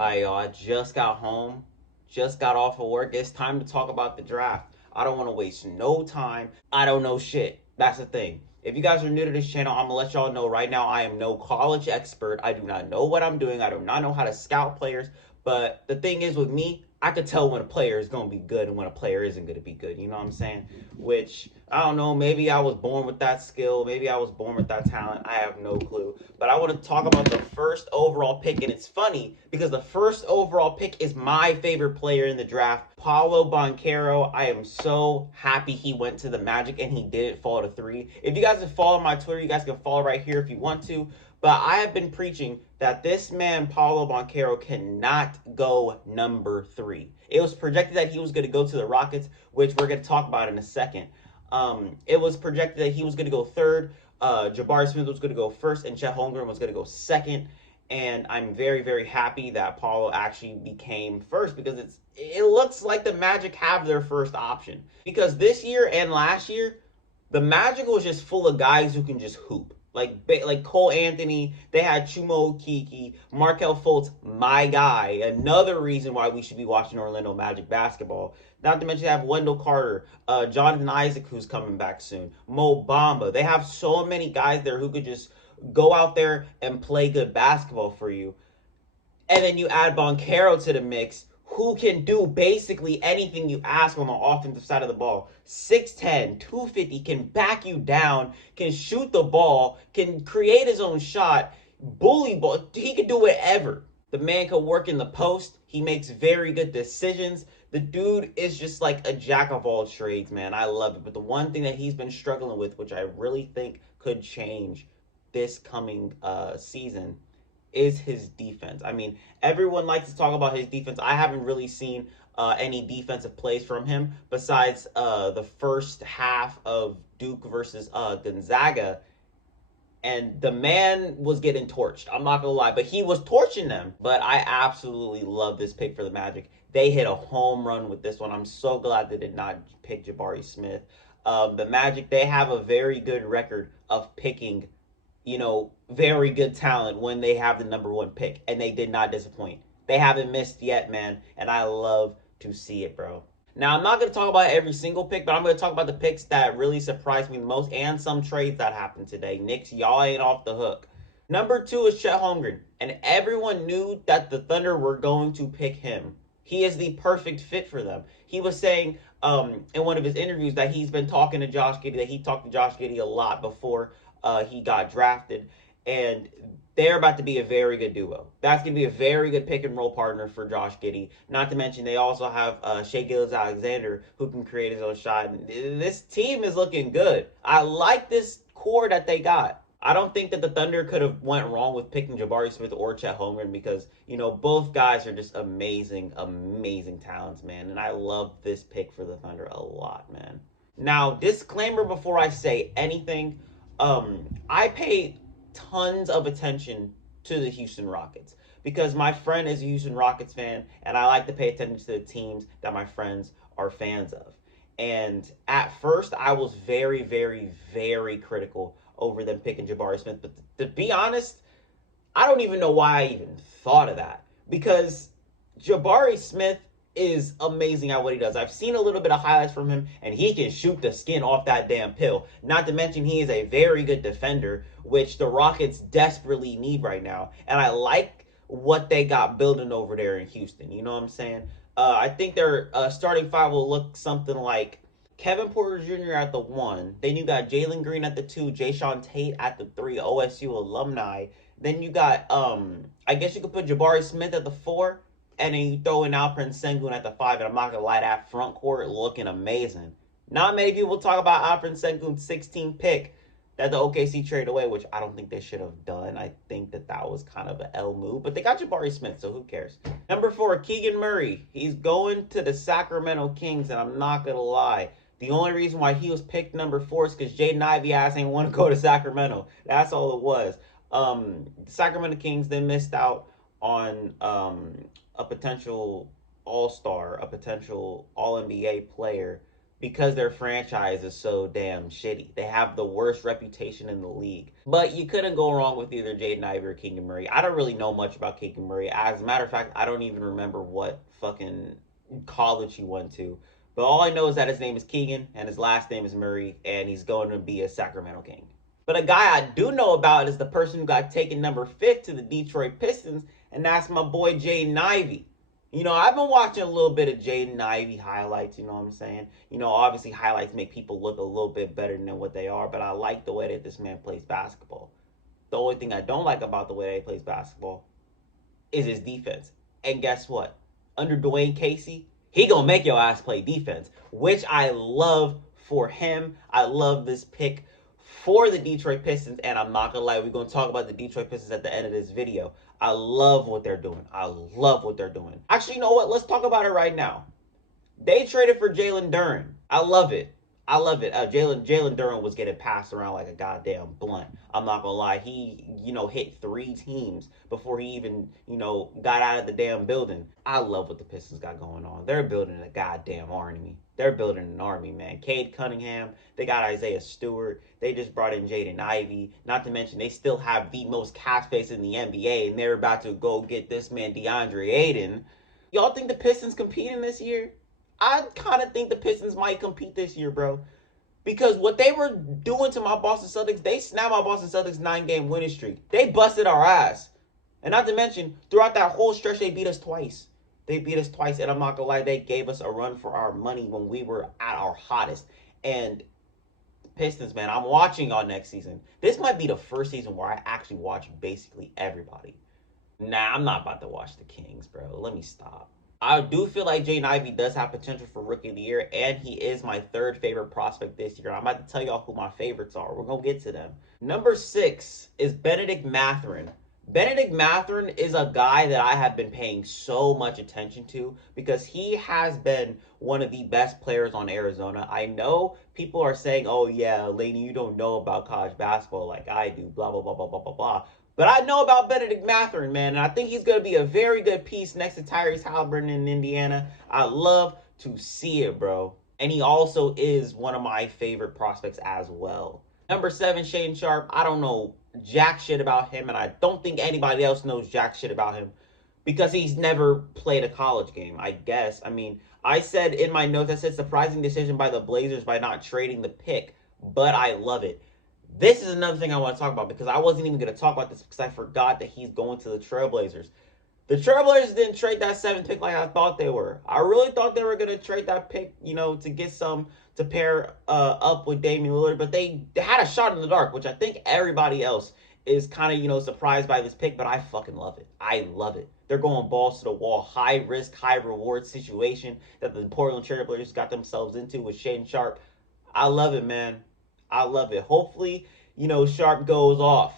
I just got home, just got off of work. It's time to talk about the draft. I don't want to waste no time. I don't know shit. That's the thing. If you guys are new to this channel, I'm gonna let y'all know right now I am no college expert. I do not know what I'm doing. I do not know how to scout players. But the thing is with me, I could tell when a player is gonna be good and when a player isn't gonna be good. You know what I'm saying? Which I don't know. Maybe I was born with that skill. Maybe I was born with that talent. I have no clue. But I want to talk about the first overall pick, and it's funny because the first overall pick is my favorite player in the draft, Paulo Banchero. I am so happy he went to the Magic and he didn't fall to 3. If you guys have followed my Twitter, you guys can follow right here if you want to. But I have been preaching that this man, Paulo Banchero, cannot go number 3. It was projected that he was going to go to the Rockets, which we're going to talk about in a second. It was projected that he was going to go third. Jabari Smith was going to go first, and Chet Holmgren was going to go second. And I'm very, very happy that Paulo actually became first because it looks like the Magic have their first option. Because this year and last year, the Magic was just full of guys who can just hoop. Like Cole Anthony, they had Chumo Kiki, Markel Fultz, my guy. Another reason why we should be watching Orlando Magic basketball. Not to mention they have Wendell Carter, Jonathan Isaac, who's coming back soon, Mo Bamba. They have so many guys there who could just go out there and play good basketball for you. And then you add Banchero to the mix, who can do basically anything you ask on the offensive side of the ball. 6'10", 250, can back you down, can shoot the ball, can create his own shot, bully ball. He can do whatever. The man can work in the post. He makes very good decisions. The dude is just like a jack of all trades, man. I love it. But the one thing that he's been struggling with, which I really think could change this coming season, is his defense. I mean, everyone likes to talk about his defense. I haven't really seen any defensive plays from him besides the first half of Duke versus Gonzaga. And the man was getting torched. I'm not going to lie, but he was torching them. But I absolutely love this pick for the Magic. They hit a home run with this one. I'm so glad they did not pick Jabari Smith. The Magic, they have a very good record of picking very good talent when they have the number 1 pick, and they did not disappoint. They haven't missed yet, man, and I love to see it, bro. Now, I'm not going to talk about every single pick, but I'm going to talk about the picks that really surprised me the most and some trades that happened today. Knicks, y'all ain't off the hook. Number 2 is Chet Holmgren, and everyone knew that the Thunder were going to pick him. He is the perfect fit for them. He was saying in one of his interviews that he's been talking to Josh Giddey, that he talked to Josh Giddey a lot before he got drafted, and they're about to be a very good duo. That's going to be a very good pick and roll partner for Josh Giddey. Not to mention they also have Shai Gilgeous-Alexander, who can create his own shot. This team is looking good. I like this core that they got. I don't think that the Thunder could have went wrong with picking Jabari Smith or Chet Holmgren because, both guys are just amazing, amazing talents, man. And I love this pick for the Thunder a lot, man. Now, disclaimer before I say anything, I pay tons of attention to the Houston Rockets because my friend is a Houston Rockets fan, and I like to pay attention to the teams that my friends are fans of. And at first, I was very, very, very critical over them picking Jabari Smith. But to be honest, I don't even know why I even thought of that because Jabari Smith is amazing at what he does. I've seen a little bit of highlights from him, and he can shoot the skin off that damn pill. Not to mention he is a very good defender, which the Rockets desperately need right now. And I like what they got building over there in Houston. You know what I'm saying? I think their starting 5 will look something like Kevin Porter Jr. at the 1. Then you got Jalen Green at the 2, Jayshawn Tate at the 3, OSU alumni. Then you got, I guess you could put Jabari Smith at the 4. And then you throw in Alperen Sengun at the 5, and I'm not going to lie, that front court looking amazing. Not many people talk about Alperen Sengun's 16th pick that the OKC traded away, which I don't think they should have done. I think that was kind of an L move, but they got Jabari Smith, so who cares? Number 4, Keegan Murray. He's going to the Sacramento Kings, and I'm not going to lie. The only reason why he was picked number 4 is because Jaden Ivey ass ain't want to go to Sacramento. That's all it was. The Sacramento Kings then missed out on a potential all-star, a potential All-NBA player because their franchise is so damn shitty. They have the worst reputation in the league. But you couldn't go wrong with either Jaden Ivey or Keegan Murray. I don't really know much about Keegan Murray. As a matter of fact, I don't even remember what fucking college he went to. But all I know is that his name is Keegan and his last name is Murray, and he's going to be a Sacramento King. But a guy I do know about is the person who got taken number 5 to the Detroit Pistons, and that's my boy Jaden Ivey. You know, I've been watching a little bit of Jaden Ivey highlights, you know what I'm saying? You know, obviously highlights make people look a little bit better than what they are, but I like the way that this man plays basketball. The only thing I don't like about the way that he plays basketball is his defense. And guess what? Under Dwayne Casey, he gonna make your ass play defense, which I love for him. I love this pick for the Detroit Pistons, and I'm not gonna lie, we're gonna talk about the Detroit Pistons at the end of this video. I love what they're doing. I love what they're doing. Actually, you know what? Let's talk about it right now. They traded for Jalen Duren. I love it. I love it. Jalen Duren was getting passed around like a goddamn blunt. I'm not gonna lie. He, hit 3 teams before he even, got out of the damn building. I love what the Pistons got going on. They're building a goddamn army. They're building an army, man. Cade Cunningham. They got Isaiah Stewart. They just brought in Jaden Ivey. Not to mention, they still have the most cap space in the NBA, and they're about to go get this man DeAndre Ayton. Y'all think the Pistons competing this year? I kind of think the Pistons might compete this year, bro. Because what they were doing to my Boston Celtics, they snapped my Boston Celtics 9-game winning streak. They busted our ass. And not to mention, throughout that whole stretch, they beat us twice. They beat us twice, and I'm not going to lie, they gave us a run for our money when we were at our hottest. And Pistons, man, I'm watching y'all next season. This might be the first season where I actually watch basically everybody. Nah, I'm not about to watch the Kings, bro. Let me stop. I do feel like Jaden Ivey does have potential for Rookie of the Year, and he is my 3rd favorite prospect this year. I'm about to tell y'all who my favorites are. We're going to get to them. Number 6 is Bennedict Mathurin. Bennedict Mathurin is a guy that I have been paying so much attention to because he has been one of the best players on Arizona. I know people are saying, oh yeah, Laney, you don't know about college basketball like I do, blah, blah, blah, blah, blah, blah, blah. But I know about Bennedict Mathurin, man, and I think he's going to be a very good piece next to Tyrese Halliburton in Indiana. I love to see it, bro. And he also is one of my favorite prospects as well. Number 7, Shaedon Sharpe. I don't know jack shit about him, and I don't think anybody else knows jack shit about him because he's never played a college game, I guess. I mean, I said in my notes, I said surprising decision by the Blazers by not trading the pick, but I love it. This is another thing I want to talk about because I wasn't even going to talk about this because I forgot that he's going to the Trailblazers. The Trailblazers didn't trade that 7th pick like I thought they were. I really thought they were going to trade that pick, to get some to pair up with Damian Lillard, but they had a shot in the dark, which I think everybody else is kind of, surprised by this pick, but I fucking love it. I love it. They're going balls to the wall, high risk, high reward situation that the Portland Trailblazers got themselves into with Shaedon Sharpe. I love it, man. I love it. Hopefully, Sharpe goes off.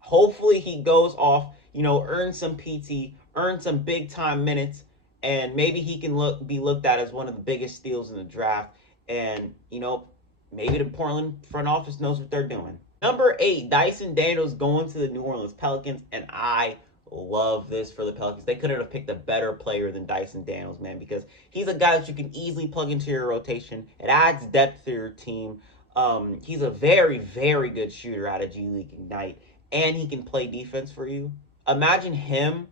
Hopefully he goes off, earn some PT, earn some big time minutes, and maybe he can be looked at as one of the biggest steals in the draft. And, maybe the Portland front office knows what they're doing. Number 8, Dyson Daniels going to the New Orleans Pelicans, and I love this for the Pelicans. They couldn't have picked a better player than Dyson Daniels, man, because he's a guy that you can easily plug into your rotation. It adds depth to your team. He's a very, very good shooter out of G League Ignite, and he can play defense for you. Imagine him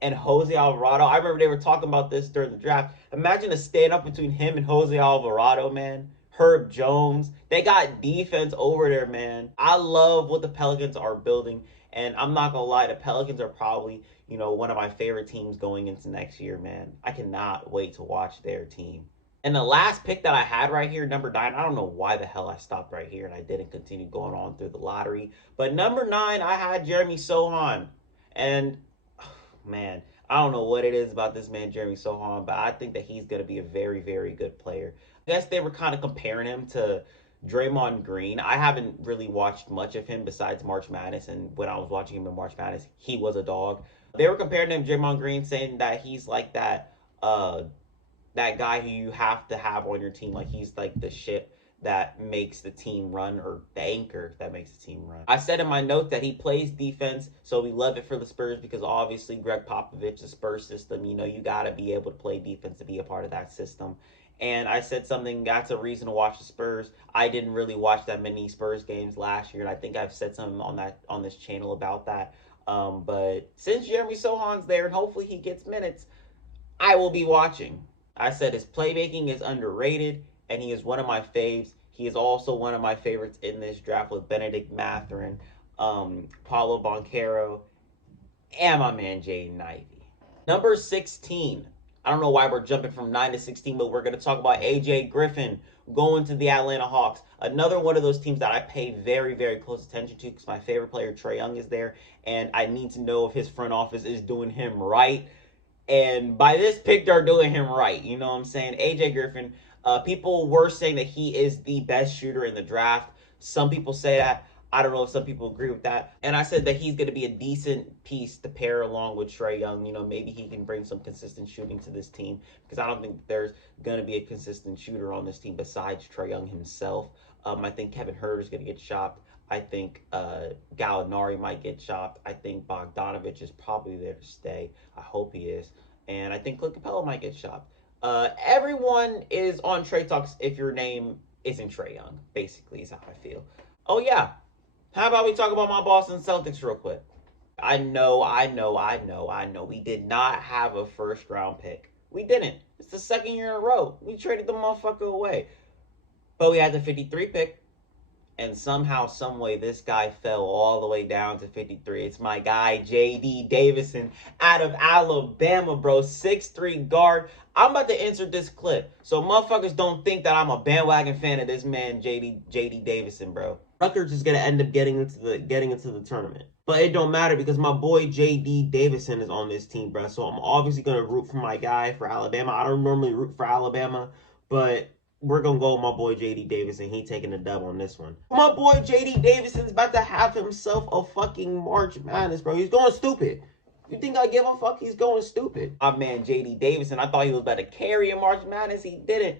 and Jose Alvarado. I remember they were talking about this during the draft. Imagine a stand-up between him and Jose Alvarado, man. Herb Jones. They got defense over there, man. I love what the Pelicans are building, and I'm not going to lie, the Pelicans are probably, one of my favorite teams going into next year, man. I cannot wait to watch their team. And the last pick that I had right here, number 9, I don't know why the hell I stopped right here and I didn't continue going on through the lottery. But number 9, I had Jeremy Sohan. And, man, I don't know what it is about this man, Jeremy Sohan, but I think that he's going to be a very, very good player. I guess they were kind of comparing him to Draymond Green. I haven't really watched much of him besides March Madness, and when I was watching him in March Madness, he was a dog. They were comparing him to Draymond Green, saying that he's like that guy who you have to have on your team. Like he's like the ship that makes the team run, or the anchor that makes the team run. I said in my note that he plays defense, so we love it for the Spurs because obviously Greg Popovich's Spurs system, you got to be able to play defense to be a part of that system. And I said something that's a reason to watch the Spurs. I didn't really watch that many Spurs games last year, and I think I've said something on this channel about that. But since Jeremy Sohan's there, and hopefully he gets minutes, I will be watching. I said his playmaking is underrated, and he is one of my faves. He is also one of my favorites in this draft with Benedict Mathurin, Paulo Banchero, and my man Jaden Ivey. Number 16. I don't know why we're jumping from 9 to 16, but we're going to talk about AJ Griffin going to the Atlanta Hawks. Another one of those teams that I pay very, very close attention to because my favorite player, Trae Young, is there, and I need to know if his front office is doing him right. And by this pick, they're doing him right. You know what I'm saying? AJ Griffin, people were saying that he is the best shooter in the draft. Some people say that. I don't know if some people agree with that. And I said that he's going to be a decent piece to pair along with Trae Young. You know, maybe he can bring some consistent shooting to this team because I don't think there's going to be a consistent shooter on this team besides Trae Young himself. I think Kevin Huerter is going to get shopped. I think Gallinari might get chopped. I think Bogdanovich is probably there to stay. I hope he is. And I think Clint Capella might get chopped. Everyone is on trade talks if your name isn't Trae Young, basically, is how I feel. Oh, yeah. How about we talk about my Boston Celtics real quick? I know. We did not have a first round pick. We didn't. It's the second year in a row. We traded the motherfucker away. But we had the 53 pick. And somehow, someway, this guy fell all the way down to 53. It's my guy, J.D. Davison, out of Alabama, bro. 6'3" guard. I'm about to insert this clip. So motherfuckers don't think that I'm a bandwagon fan of this man, J.D. Davison, bro. Rutgers is gonna end up getting into the tournament. But it don't matter because my boy J.D. Davison is on this team, bro. So I'm obviously gonna root for my guy for Alabama. I don't normally root for Alabama, but we're gonna go with my boy J.D. Davison. He taking the dub on this one. My boy J.D. Davison's about to have himself a fucking March Madness, bro. He's going stupid. You think I give a fuck? He's going stupid. My man J.D. Davison, I thought he was about to carry a March Madness. He didn't.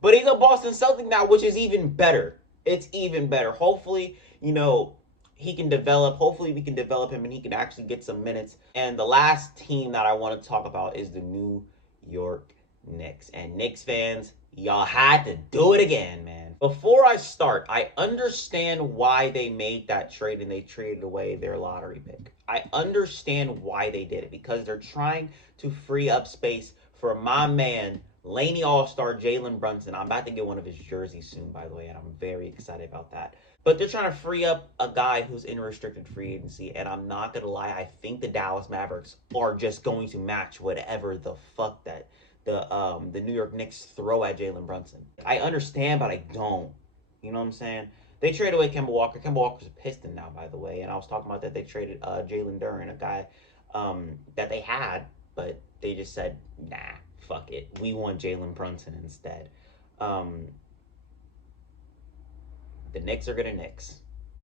But he's a Boston Celtic now, which is even better. It's even better. Hopefully, you know, he can develop. Hopefully, we can develop him and he can actually get some minutes. And the last team that I want to talk about is the New York Knicks. And Knicks fans, y'all had to do it again, man. Before I start, I understand why they made that trade and they traded away their lottery pick. I understand why they did it because they're trying to free up space for my man, Laney All-Star Jalen Brunson. I'm about to get one of his jerseys soon, by the way, and I'm very excited about that. But they're trying to free up a guy who's in restricted free agency, and I'm not going to lie, I think the Dallas Mavericks are just going to match whatever the fuck that the New York Knicks throw at Jalen Brunson. I understand, but I don't. You know what I'm saying? They traded away Kemba Walker. Kemba Walker's a Piston now, by the way, and I was talking about that. They traded Jalen Duren, a guy that they had, but they just said, nah, fuck it. We want Jalen Brunson instead. The Knicks are gonna Knicks.